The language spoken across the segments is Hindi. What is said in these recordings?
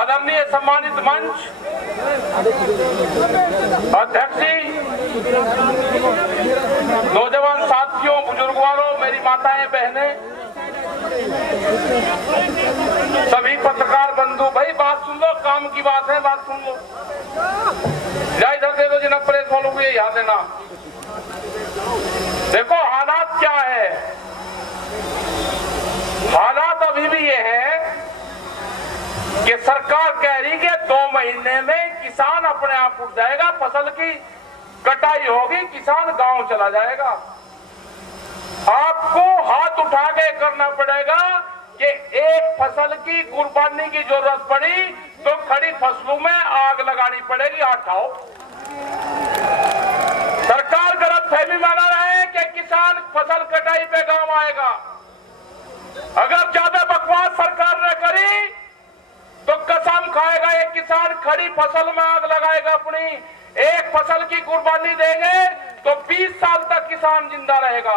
आदरणीय सम्मानित मंच अध्यक्ष जी, नौजवान साथियों, बुजुर्गवारों, मेरी माताएं बहनें, सभी पत्रकार बंधु, भाई बात सुन लो, काम की बात है, बात सुन लो। इधर दे दो जिन्हें प्रेस वालों को ये याद देना। देखो हालात क्या है, हालात अभी भी ये है कि सरकार कह रही कि 2 महीने में किसान अपने आप उठ जाएगा, फसल की कटाई होगी, किसान गांव चला जाएगा। आपको हाथ उठा के करना पड़ेगा कि एक फसल की कुर्बानी की जरूरत पड़ी तो खड़ी फसलों में आग लगानी पड़ेगी। हटाओ, सरकार गलतफहमी माना रहे हैं कि किसान फसल कटाई पे गांव आएगा। अगर ज्यादा बकवास सरकार ने करी तो कसम खाएगा ये किसान खड़ी फसल में आग लगाएगा अपनी। एक फसल की कुर्बानी देंगे तो 20 साल तक किसान जिंदा रहेगा।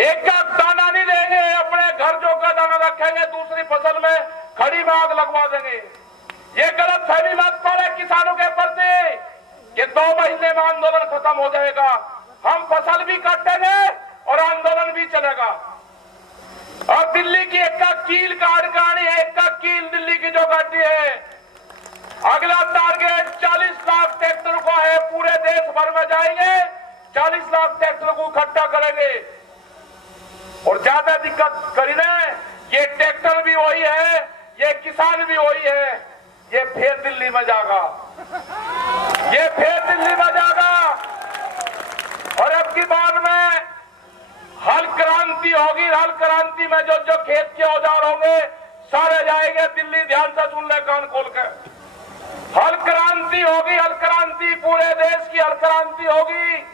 एक का दाना नहीं देंगे, अपने घर जो का दाना रखेंगे, दूसरी फसल में खड़ी में आग लगवा देंगे। ये गलतफहमी मत पड़े किसानों के प्रति कि 2 महीने में आंदोलन खत्म हो जाएगा। हम फसल भी काटेंगे और आंदोलन भी चलेगा। और दिल्ली की एक का कील कहानी है, एक का कील दिल्ली की जो गाड़ी है, अगला टारगेट 40 लाख ट्रैक्टर का है। पूरे देश भर में जाएंगे, 40 लाख ट्रैक्टर को इकट्ठा करेंगे। और ज्यादा दिक्कत करी ना, ये ट्रैक्टर भी वही है, ये किसान भी वही है, ये फिर दिल्ली में जाएगा, ये फिर दिल्ली में जाएगा। और अब की बार में हल क्रांति होगी। हल क्रांति में जो जो खेत के औजार होंगे सारे जाएंगे दिल्ली। ध्यान से सुन ले कान खोल कर, हल क्रांति होगी, हल क्रांति, पूरे देश की हल क्रांति होगी।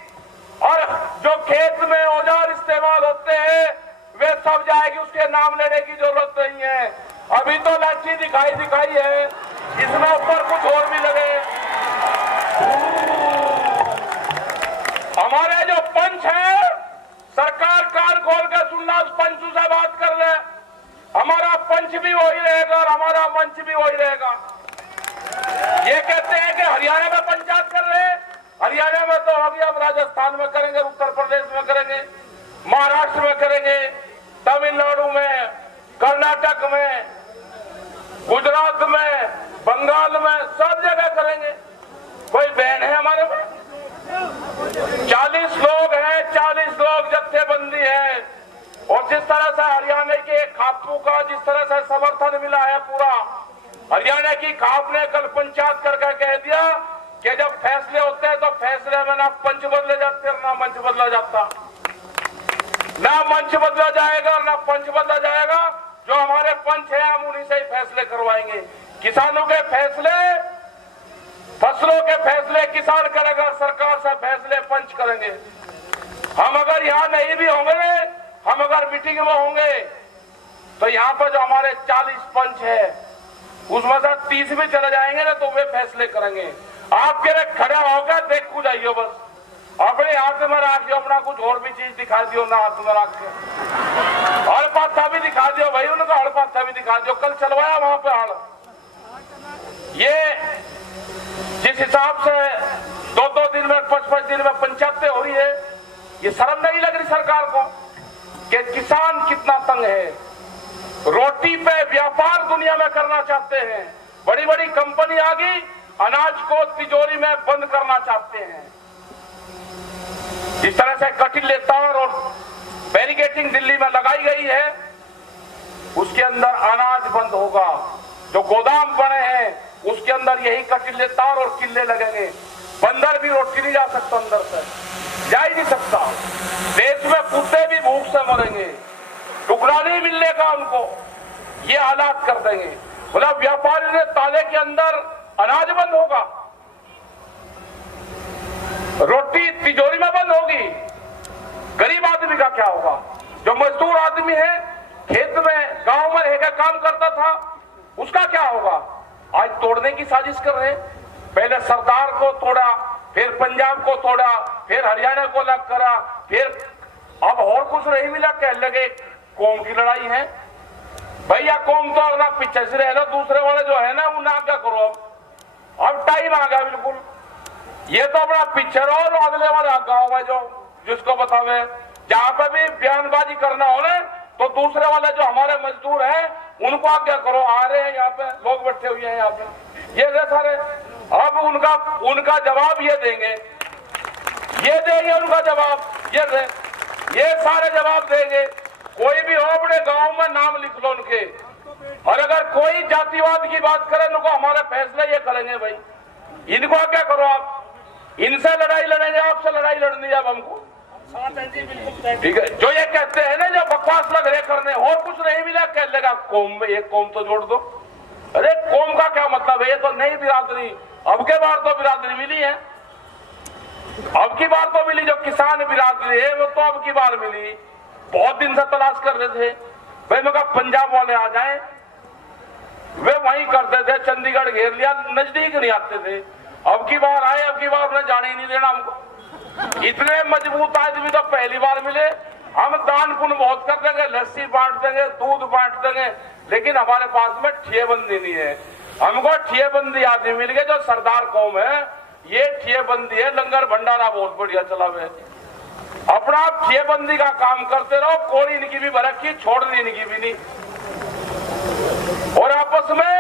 और जो खेत में औजार इस्तेमाल होते हैं वे सब जाएगी, उसके नाम लेने की जरूरत नहीं है। अभी तो लाठी दिखाई है, इसमें ऊपर कुछ और भी लगे। हमारे जो पंच है, सरकार कान खोल के सुनना, उस पंचों से बात कर ले। हमारा पंच भी वही रहेगा और हमारा मंच भी वही रहेगा। ये कहते हैं कि हरियाणा में पंचायत कर रहे हैं, हरियाणा में तो अभी अब राजस्थान में करेंगे, उत्तर प्रदेश में करेंगे, महाराष्ट्र में करेंगे, तमिलनाडु में, कर्नाटक में, गुजरात में, बंगाल में, सब जगह करेंगे। कोई बहन है हमारे में? 40 लोग हैं, 40 लोग जत्थेबंदी है। और जिस तरह से हरियाणा के खापू का जिस तरह से समर्थन मिला है, पूरा हरियाणा की खाप ने कल पंचायत करके कह दिया कि जब फैसले होते हैं तो फैसले में ना पंच बदले जाते और ना मंच बदला जाता। ना मंच बदला जाएगा और ना पंच बदला जाएगा। जो हमारे पंच हैं हम उन्हीं से ही फैसले करवाएंगे। किसानों के फैसले, फसलों के फैसले किसान करेगा, सरकार से फैसले पंच करेंगे। हम अगर यहाँ नहीं भी होंगे, हम अगर मीटिंग में होंगे तो यहाँ पर जो हमारे 40 पंच है उसमें से 30 भी चले जाएंगे ना तो वे फैसले करेंगे। आपके लिए खड़ा होकर देखो जाइए, बस अपने हाथ में रख दियो, अपना कुछ और भी चीज दिखा दियो ना, हाथ में रख के हड़ पाथा भी दिखा दियो भाई, उनका हड़ पाथा भी दिखा दियो। कल चलवाया वहां पे हड़। ये जिस हिसाब से 2-2 दिन में, 5-5 दिन में पंचायतें हो रही है, ये शर्म नहीं लग रही सरकार को कि किसान कितना तंग है। रोटी पे व्यापार दुनिया में करना चाहते हैं, बड़ी बड़ी कंपनी आ गई, अनाज को तिजोरी में बंद करना चाहते हैं। जिस तरह से कटिले तार और बैरिकेडिंग दिल्ली में लगाई गई है, उसके अंदर अनाज बंद होगा। जो गोदाम बने हैं उसके अंदर यही कटिले तार और किले लगेंगे। बंदर भी रोटी नहीं जा सकता, अंदर से जा ही नहीं सकता। देश में कुत्ते भी भूख से मरेंगे, टुकड़ा नहीं मिलने का उनको। ये हालात कर देंगे। बोला व्यापारी ने ताले के अंदर अनाज बंद होगा, रोटी तिजोरी में बंद होगी। गरीब आदमी का क्या होगा? जो मजदूर आदमी है, खेत में गांव में रहकर काम करता था, उसका क्या होगा? आज तोड़ने की साजिश कर रहे हैं। पहले सरदार को तोड़ा, फिर पंजाब को तोड़ा, फिर हरियाणा को अलग करा, फिर अब और कुछ नहीं मिला, कह लगे कौम की लड़ाई है। भैया कौन तो अगला पीछे से रह लो, दूसरे वाले जो है ना वो ना क्या करो। अब टाइम आ गया बिल्कुल, ये तो अपना पीछे रहो और अगले वाले आगा होगा जो जिसको बतावे। जहां पे भी बयानबाजी करना हो ना तो दूसरे वाले जो हमारे मजदूर हैं उनको आज्ञा करो। आ रहे हैं यहाँ पे लोग बैठे हुए हैं यहाँ पे, ये सारे अब उनका जवाब ये देंगे उनका जवाब ये सारे जवाब देंगे। कोई भी हो अपने गांव में नाम लिख लो उनके, और अगर कोई जातिवाद की बात करे उनको हमारे फैसले ये करेंगे भाई। इनको क्या करो आप, इनसे लड़ाई लड़ेंगे, आपसे लड़ाई लड़नी है अब हमको, ठीक है। जो ये कहते हैं ना जो बकवास लग रहे करने और कुछ नहीं मिला, कह लेगा कौम में एक कौम तो जोड़ दो। अरे कौम का क्या मतलब है, ये तो नई बिरादरी, अब के बार तो बिरादरी मिली है, अब की बार तो मिली। जो किसान बिरादरी है वो तो अब की बार मिली, बहुत दिन से तलाश कर रहे थे भाई। मैं कहा पंजाब वाले आ जाएं, वे वहीं करते थे, चंडीगढ़ घेर लिया, नजदीक नहीं आते थे। अब की बार आए, अब की बार उन्हें जाने ही नहीं देना हमको। इतने मजबूत आदमी तो पहली बार मिले। हम दान पुण्य बहुत कर देंगे, लस्सी बांट देंगे, दूध बांट देंगे, लेकिन हमारे पास में ठियेबंदी नहीं है। हमको ठियेबंदी आदमी मिल गए जो सरदार कौम है, ये ठियेबंदी है। लंगर भंडारा बहुत बढ़िया चला हुआ, अपना आप ठियेबंदी का काम करते रहो, कोरी इनकी भी बरक्की, छोड़ दी इनकी भी नहीं। और आपस में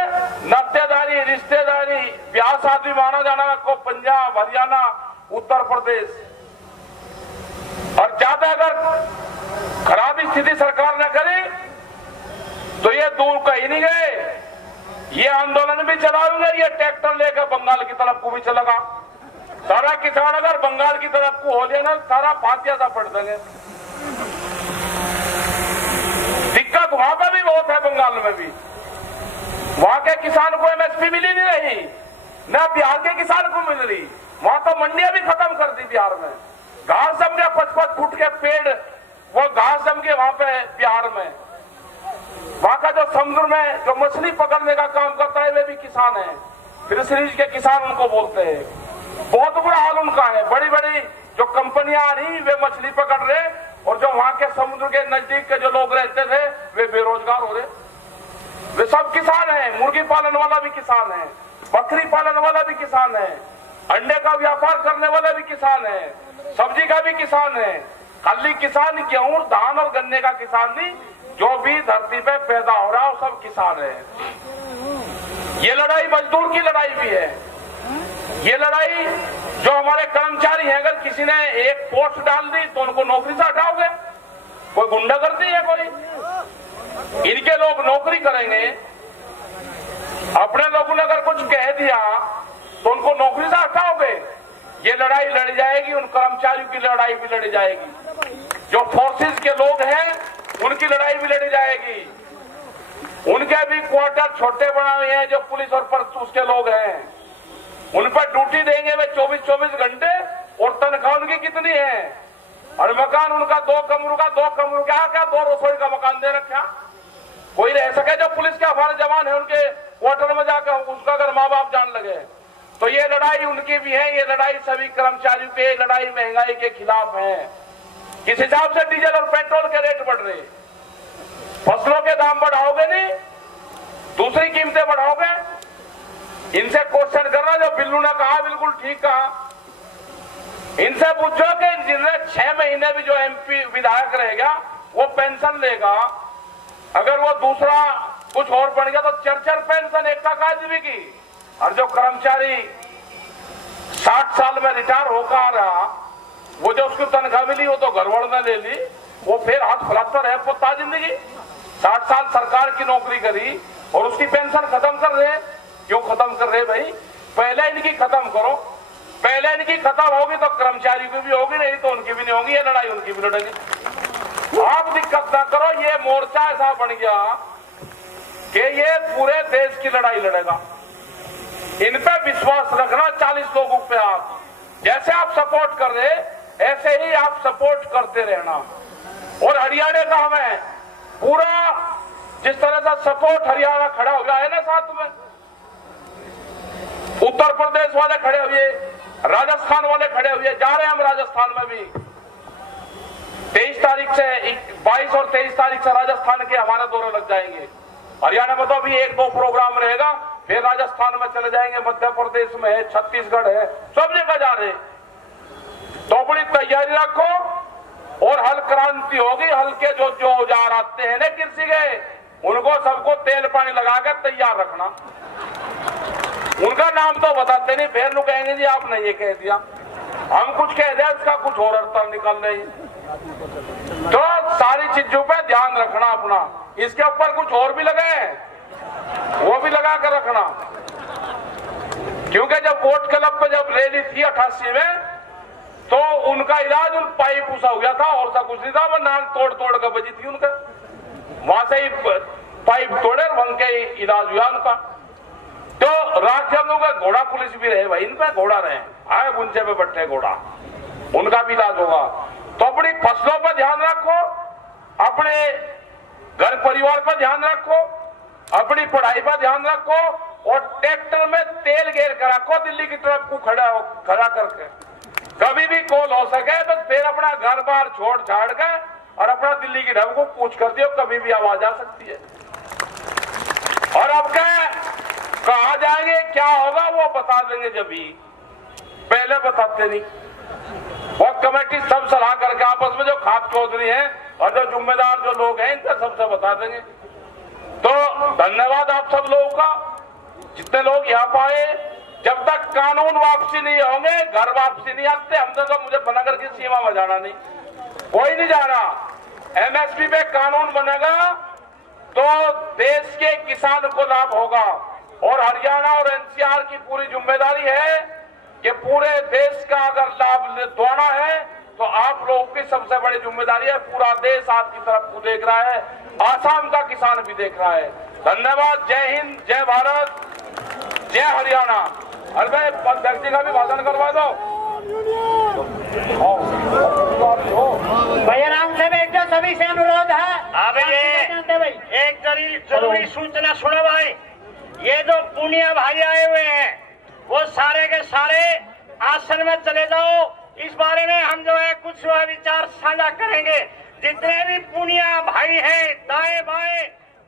नातेदारी, रिश्तेदारी, ब्याह शादी माना जाना को पंजाब, हरियाणा, उत्तर प्रदेश। और ज्यादा अगर खराब स्थिति सरकार ने करी तो ये दूर कहीं नहीं गए, ये आंदोलन भी चलाएंगे, ये ट्रैक्टर लेकर बंगाल की तरफ को भी चलेगा। सारा किसान अगर बंगाल की तरफ को हो लिया ना, सारा फातिया सा पड़ देंगे। दिक्कत वहां पर भी बहुत है, बंगाल में भी। वहां के किसान को एमएसपी मिली नहीं रही, ना बिहार के किसान को मिल रही। वहां तो मंडियां भी खत्म कर दी बिहार में, घास जम गया, 55 फुट के पेड़ वो घास जम गए वहां पे बिहार में। वहां का जो समुद्र में जो मछली पकड़ने का काम करता है वे भी किसान है, फिशरीज के किसान उनको बोलते हैं। बहुत बुरा हाल उनका है। बड़ी बड़ी जो कंपनियां आ रही वे मछली पकड़ रहे, और जो वहां के समुद्र के नजदीक के जो लोग रहते थे वे बेरोजगार हो रहे। वे सब किसान है, मुर्गी पालन वाला भी किसान है, बकरी पालन वाला भी किसान है, अंडे का व्यापार करने वाला भी किसान है, सब्जी का भी किसान है। खाली किसान गेहूं, धान और गन्ने का किसान नहीं, जो भी धरती पे पैदा हो रहा है वो सब किसान है। ये लड़ाई मजदूर की लड़ाई भी है। ये लड़ाई जो हमारे कर्मचारी हैं, अगर किसी ने एक पोस्ट डाल दी तो उनको नौकरी से हटाओगे? कोई गुंडागर्दी है कोई? इनके लोग नौकरी करेंगे, अपने लोगों ने अगर कुछ कह दिया तो उनको नौकरी से हटाओगे? ये लड़ाई लड़ी जाएगी, उन कर्मचारियों की लड़ाई भी लड़ी जाएगी। जो फोर्सेस के लोग हैं उनकी लड़ाई भी लड़ी जाएगी। उनके भी क्वार्टर छोटे बना हुए हैं, जो पुलिस और उसके लोग हैं उन पर ड्यूटी देंगे वे 24-24 घंटे, और तनख्वाह उनकी कितनी है? और मकान उनका 2 कमरों का 2 कमरों का क्या 2 रसोई का मकान दे रखा। कोई रह सके जो पुलिस के हमारे जवान है उनके क्वार्टर में जाकर उसका अगर माँ बाप जान लगे तो ये लड़ाई उनकी भी है। ये लड़ाई सभी कर्मचारियों के, लड़ाई महंगाई के खिलाफ है। किस हिसाब से डीजल और पेट्रोल के रेट बढ़ रहे, फसलों के दाम बढ़ाओगे नहीं, दूसरी कीमतें बढ़ाओगे? इनसे क्वेश्चन करना, जो बिल्लू ने कहा बिल्कुल ठीक कहा। इनसे पूछो कि जिन्हें 6 महीने भी जो एमपी विधायक रहेगा वो पेंशन लेगा, अगर वो दूसरा कुछ और बन गया तो 4 पेंशन एक आदमी की। और जो कर्मचारी 60 साल में रिटायर होकर आ रहा, वो जो उसकी तनख्वाह मिली वो तो घरवालों ने ले ली, वो फिर हाथ फैलाता रहे पुता जिंदगी। 60 साल सरकार की नौकरी करी और उसकी पेंशन खत्म कर रहे। क्यों खत्म कर रहे भाई? पहले इनकी खत्म करो, पहले इनकी खत्म होगी तो कर्मचारी की भी होगी, नहीं तो उनकी भी नहीं होगी। ये लड़ाई उनकी भी लड़ेगी। आप दिक्कत ना करो। ये मोर्चा ऐसा बन गया कि ये पूरे देश की लड़ाई लड़ेगा। इन पे विश्वास रखना 40 लोगों पे। आप जैसे आप सपोर्ट कर रहे ऐसे ही आप सपोर्ट करते रहना। और हरियाणा का हमें पूरा जिस तरह से सपोर्ट हरियाणा खड़ा हो गया है ना, साथ में उत्तर प्रदेश वाले खड़े हुए, राजस्थान वाले खड़े हुए, जा रहे हैं हम राजस्थान में भी। 23 तारीख से 22 और 23 तारीख से राजस्थान के हमारे दौरे लग जाएंगे। हरियाणा में तो अभी 1-2 प्रोग्राम रहेगा, फिर राजस्थान में चले जाएंगे, मध्य प्रदेश में है, छत्तीसगढ़ है, सब जगह जा रहे। तो बड़ी तैयारी रखो और हल क्रांति होगी। हल्के जो औजार आते हैं ना कृषि के, उनको सबको तेल पानी लगा कर तैयार रखना। उनका नाम तो बताते नहीं, फिर लोग कहेंगे जी आपने ये कह दिया, हम कुछ कह दिया, इसका कुछ और अर्थ निकल रही। तो सारी चीजों पे ध्यान रखना अपना। इसके ऊपर कुछ और भी लगे हैं, वो भी लगा कर रखना, क्योंकि जब वोट क्लब पे जब रैली थी 88 में, तो उनका इलाज उन पाइप उसा हो गया था, और सा कुछ नहीं था, वो नाक तोड़ कर बजी थी उनका, वहां से ही पाइप तोड़े, वहां के इलाज हुआ उनका। तो राज्य हम लोग का घोड़ा पुलिस भी रहे भाई, इन पे घोड़ा रहे, आए गुंचे पे बैठे घोड़ा, उनका भी इलाज होगा। तो अपनी फसलों पर ध्यान रखो, अपने घर परिवार पर ध्यान रखो, अपनी पढ़ाई पर ध्यान रखो, और ट्रैक्टर में तेल घेर कर रखो दिल्ली की तरफ को खड़ा करके। कभी भी कॉल हो सके तो फिर अपना घर बार छोड़ छाड़ कर और अपना दिल्ली की ढब को पूछ कर दियो, कभी भी आवाज आ सकती है। और अब क्या कहा जाएंगे, क्या होगा वो बता देंगे, जब भी पहले बताते नहीं। वो कमेटी सब सलाह करके आपस में जो खाप चौधरी हैं और जो जिम्मेदार जो लोग हैं, इनसे सबसे बता देंगे। तो धन्यवाद आप सब लोगों का, जितने लोग यहाँ पाए। जब तक कानून वापसी नहीं होंगे, घर वापसी नहीं आते, हमने तो मुझे बनाकर की सीमा में जाना नहीं, कोई नहीं जा रहा। एमएसपी पे कानून बनेगा तो देश के किसान को लाभ होगा, और हरियाणा और एनसीआर की पूरी जिम्मेदारी है कि पूरे देश का अगर लाभ दोना है तो आप लोगों की सबसे बड़ी जिम्मेदारी है। पूरा देश आपकी तरफ को देख रहा है, आसाम का किसान भी देख रहा है। धन्यवाद। जय हिंद, जय भारत, जय हरियाणा। अरे भाई अध्यक्ष जी का भी भाषण करवा दो। भैया नाम से बैठ जाओ, सभी से अनुरोध है। हाँ भैया, एक जरूरी सूचना सुनो भाई। ये जो पुनिया भाई आए हुए हैं, वो सारे के सारे आसन में चले जाओ। इस बारे में हम जो है कुछ विचार साझा करेंगे। जितने भी पुनिया भाई हैं, दाएं बाएं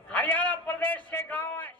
हरियाणा प्रदेश के गांव हैं।